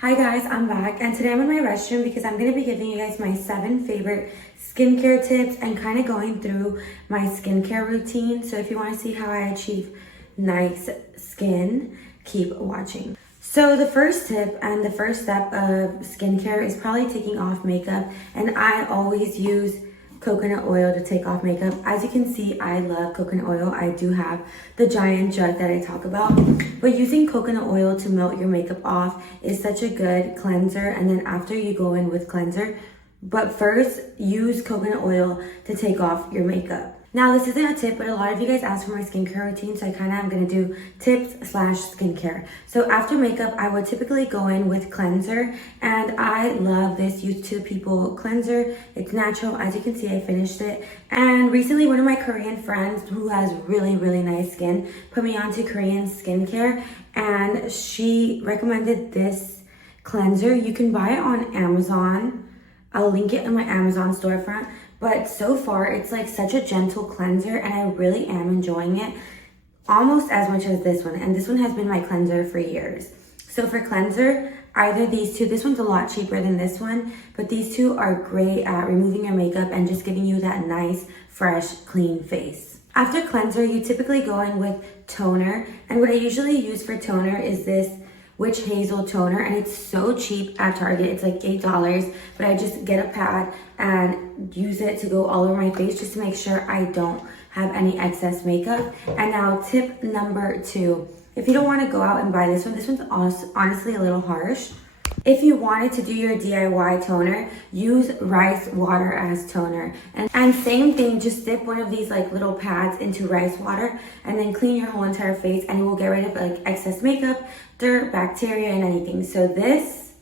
Hi guys, I'm back and today I'm in my restroom because I'm going to be giving you guys my 7 favorite skincare tips and kind of going through my skincare routine. So if you want to see how I achieve nice skin, keep watching. So the first tip and the first step of skincare is probably taking off makeup, and I always use coconut oil to take off makeup. As you can see, I love coconut oil. I do have the giant jug that I talk about, but using coconut oil to melt your makeup off is such a good cleanser. And then after, you go in with cleanser, but first use coconut oil to take off your makeup. Now, this isn't a tip, but a lot of you guys asked for my skincare routine, so I kind of am going to do tips / skincare. So after makeup, I would typically go in with cleanser, and I love this Youth to People cleanser. It's natural. As you can see, I finished it. And recently, one of my Korean friends who has really, really nice skin put me onto Korean skincare, and she recommended this cleanser. You can buy it on Amazon. I'll link it in my Amazon storefront. But so far, it's like such a gentle cleanser, and I really am enjoying it almost as much as this one. And this one has been my cleanser for years. So for cleanser, either these two, this one's a lot cheaper than this one, but these two are great at removing your makeup and just giving you that nice, fresh, clean face. After cleanser, you typically go in with toner. And what I usually use for toner is this Witch Hazel toner, and it's so cheap at Target. It's like $8, but I just get a pad and use it to go all over my face just to make sure I don't have any excess makeup. And now tip number 2, if you don't want to go out and buy this one's honestly a little harsh. If you wanted to do your DIY toner, use rice water as toner. And same thing, just dip one of these like little pads into rice water and then clean your whole entire face, and it will get rid of like excess makeup, dirt, bacteria, and anything. So this,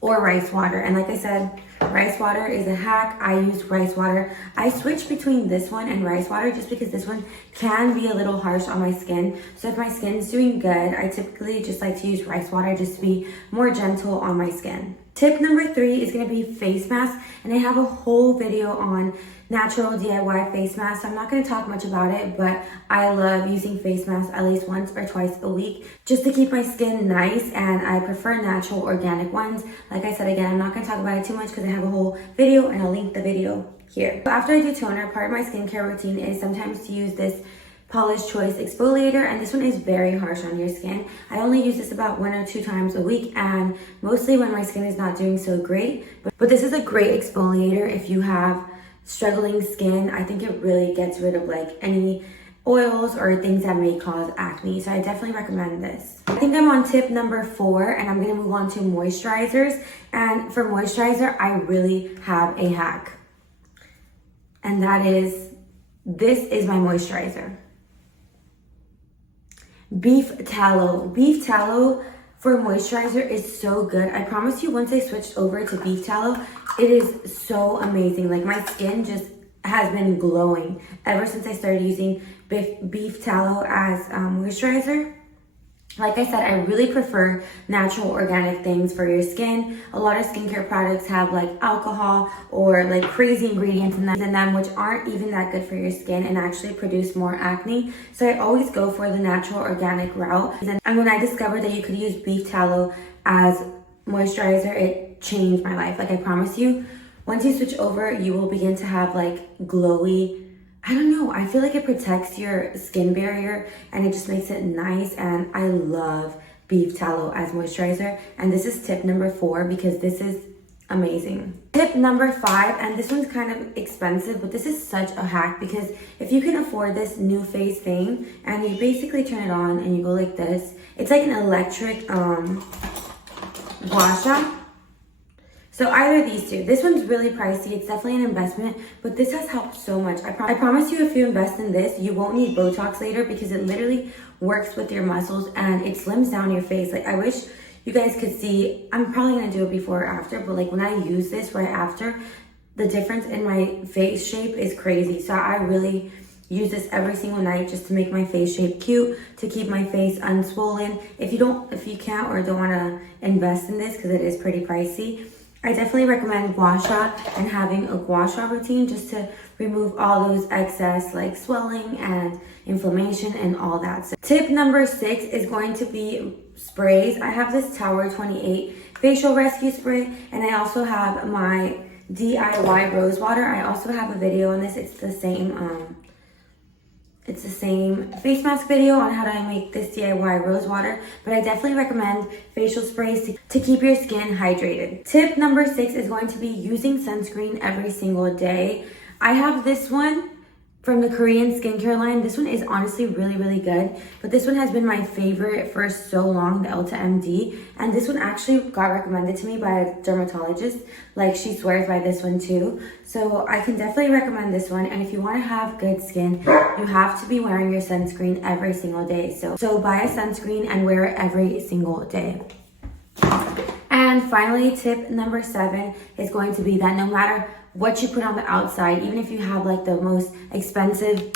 or rice water. And like I said, rice water is a hack. I use rice water. I switch between this one and rice water just because this one can be a little harsh on my skin. So if my skin's doing good, I typically just like to use rice water just to be more gentle on my skin. Tip number 3 is going to be face mask, and I have a whole video on natural DIY face masks. So I'm not going to talk much about it, but I love using face masks at least once or twice a week just to keep my skin nice, and I prefer natural organic ones. Like I said, again, I'm not going to talk about it too much because I have a whole video, and I'll link the video here. So after I do toner, part of my skincare routine is sometimes to use this Polish Choice exfoliator, and this one is very harsh on your skin. I only use this about 1 or 2 times a week, and mostly when my skin is not doing so great. But this is a great exfoliator if you have struggling skin. I think it really gets rid of like any oils or things that may cause acne. So I definitely recommend this. I think I'm on tip number 4, and I'm gonna move on to moisturizers. And for moisturizer, I really have a hack. And that is, this is my moisturizer. Beef tallow. Beef tallow for moisturizer is so good. I promise you, once I switched over to beef tallow, it is so amazing. Like, my skin just has been glowing ever since I started using beef tallow as moisturizer. Like I said, I really prefer natural organic things for your skin. A lot of skincare products have like alcohol or like crazy ingredients in them which aren't even that good for your skin and actually produce more acne. So I always go for the natural organic route. And when I discovered that you could use beef tallow as moisturizer, it changed my life. Like, I promise you, once you switch over, you will begin to have like glowy, I don't know, I feel like it protects your skin barrier and it just makes it nice. And I love beef tallow as moisturizer. And this is tip number 4 because this is amazing. Tip number 5, and this one's kind of expensive, but this is such a hack because if you can afford this new face thing and you basically turn it on and you go like this, it's like an electric gua sha. So either these two. This one's really pricey. It's definitely an investment, but this has helped so much. I promise you, if you invest in this, you won't need Botox later because it literally works with your muscles and it slims down your face. Like, I wish you guys could see. I'm probably gonna do it before or after, but like when I use this right after, the difference in my face shape is crazy. So I really use this every single night just to make my face shape cute, to keep my face unswollen. If you can't or don't wanna invest in this because it is pretty pricey, I definitely recommend gua sha and having a gua sha routine just to remove all those excess like swelling and inflammation and all that. So tip number 6 is going to be sprays. I have this Tower 28 facial rescue spray, and I also have my DIY rose water. I also have a video on this. It's the same face mask video on how to make this DIY rose water, but I definitely recommend facial sprays to keep your skin hydrated. Tip number 6 is going to be using sunscreen every single day. I have this one from the Korean skincare line. This one is honestly really, really good, but this one has been my favorite for so long, the Ulta MD, and this one actually got recommended to me by a dermatologist. Like, she swears by this one too, so I can definitely recommend this one. And if you want to have good skin, you have to be wearing your sunscreen every single day. So buy a sunscreen and wear it every single day. And finally, tip number 7 is going to be that no matter what you put on the outside, even if you have like the most expensive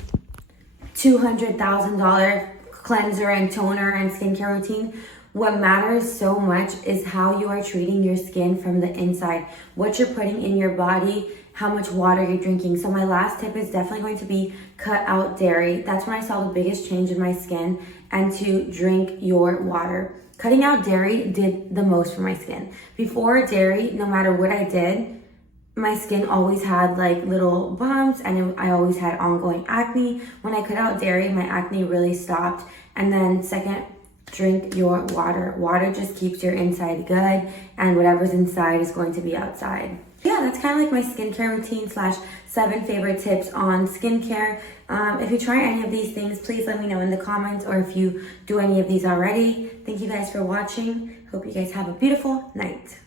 $200,000 cleanser and toner and skincare routine, what matters so much is how you are treating your skin from the inside, what you're putting in your body, how much water you're drinking. So my last tip is definitely going to be cut out dairy. That's when I saw the biggest change in my skin, and to drink your water. Cutting out dairy did the most for my skin. Before dairy, no matter what I did, my skin always had like little bumps and I always had ongoing acne. When I cut out dairy, my acne really stopped. And then second, drink your water. Water just keeps your inside good, and whatever's inside is going to be outside. Yeah, that's kind of like my skincare routine / 7 favorite tips on skincare. If you try any of these things, please let me know in the comments, or if you do any of these already. Thank you guys for watching. Hope you guys have a beautiful night.